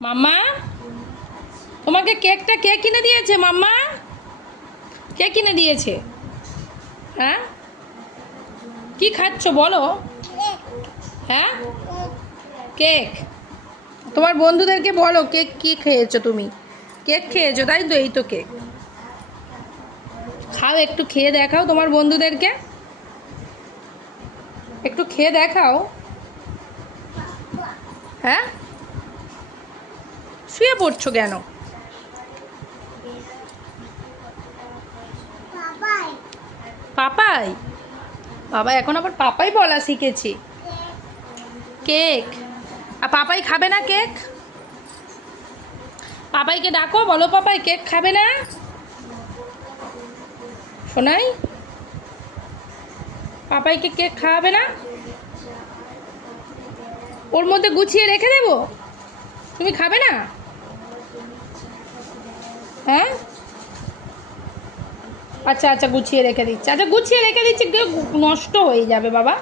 মাম্মা? তোমাকে কেকটা কে কিনে দিয়েছে, মাম্মা? কে কিনে দিয়েছে? হ্যাঁ? কি খাচ্ছ বলো? হ্যাঁ? কেক। তোমার বন্ধুদেরকে বলো, কেক কি খেয়েছো তুমি? কেক খেয়েছো, তাই তো এই তো কেক। খাও, একটু খেয়ে দেখাও তোমার বন্ধুদেরকে। একটু খেয়ে দেখাও। হ্যাঁ? শুয়ে পড়ছো কেন? পাপাই। বাবা এখন আবার পাপাই বলা শিখেছি। কেক। আর পাপাই খাবে না কেক? পাপাইকে ডাকো বলো পাপাই কেক খাবে না? শোনাই পাপাইকে কেক খাওয়াবে না? ওর মধ্যে গুছিয়ে রেখে দেবো? তুমি খাবে না? হ্যাঁ? আচ্ছা আচ্ছা গুছিয়ে রেখে দিচ্ছি। আচ্ছা গুছিয়ে রেখে দিচ্ছি নষ্ট হয়ে যাবে বাবা।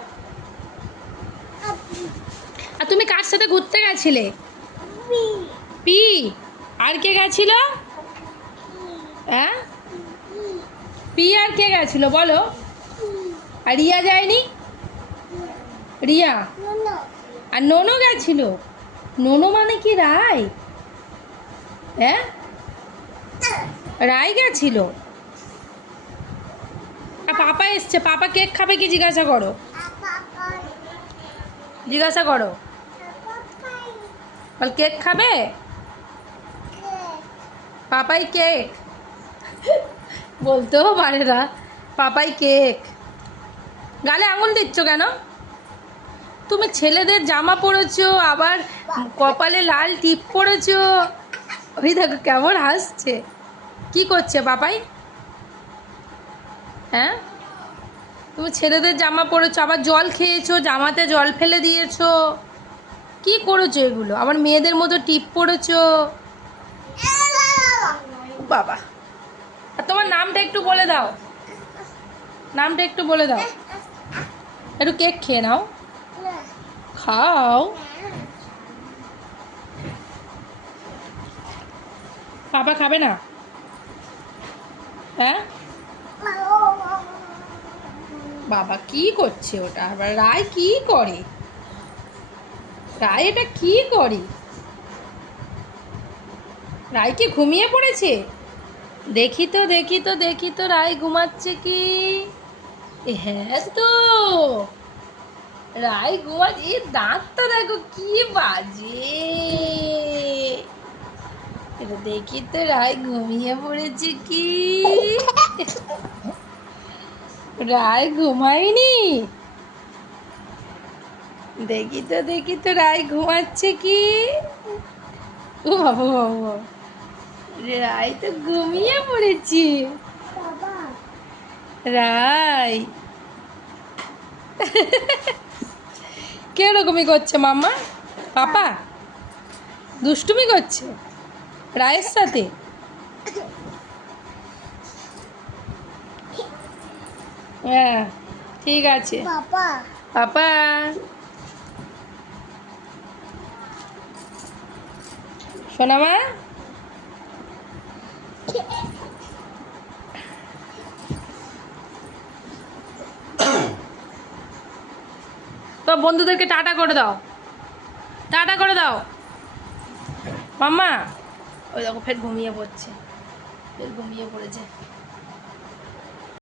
আর তুমি কার সাথে ঘুরতে গেছিলে? পি। আর কে গেছিল? হ্যাঁ? পি আর কে গেছিল বলো। আর রিয়া যায়নি? রিয়া? আর নোনো গেছিল? নোনো মানে কি রায়? হ্যাঁ? রায় গেছিল পাপা এসছে। পাপা কেক খাবে কি জিজ্ঞাসা করো? জিজ্ঞাসা করো। বল, কেক খাবে? পাপাই কেক। বলতেও পারে না। পাপাই কেক। গালে আঙুল দিচ্ছ কেন? তুমি ছেলেদের জামা পরেছো, আবার কপালে লাল টিপ পরেছো। ওই দেখো কেমন হাসছে। কি করছে বাবাই? হ্যাঁ? তুমি ছেলেদের জামা পরেছো, আবার জল খেয়েছো, জামাতে জল ফেলে দিয়েছ। কি করেছ এগুলো? আবার মেয়েদের মতো টিপ পরেছো। বাবা। আর তোমার নামটা একটু বলে দাও। নামটা একটু বলে দাও। একটু কেক খেয়ে নাও। খাও। বাবা খাবে না? হ্যাঁ? বাবা, কি করছে ওটা? আবার রায় কি করে? রায় এটা কি করে? রায় কি ঘুমিয়ে পড়েছে? দেখি তো দেখি তো দেখি তো রায় ঘুমাচ্ছে কি? হ্যাঁ তো। রায় ঘুমাচ্ছে দাঁতটা দেখো কি বাজে। দেখি তো রায় ঘুমিয়ে পড়েছে কি? রায় ঘুমায়নি? দেখি তো দেখি তো রায় ঘুমাচ্ছে কি? বাবা বাবা। রায় তো ঘুমিয়ে পড়েছি। রায়। কিরকমই করছে মাম্মা? পাপা? দুষ্টুমি করছে? রায়ের সাথে? হ্যাঁ ঠিক আছে। পাপা। সোনামা তো বন্ধুদেরকে টাটা করে দাও। টাটা করে দাও। মাম্মা। ওই দেখো ফের ঘুমিয়ে পড়ছে। ফের ঘুমিয়ে পড়েছে।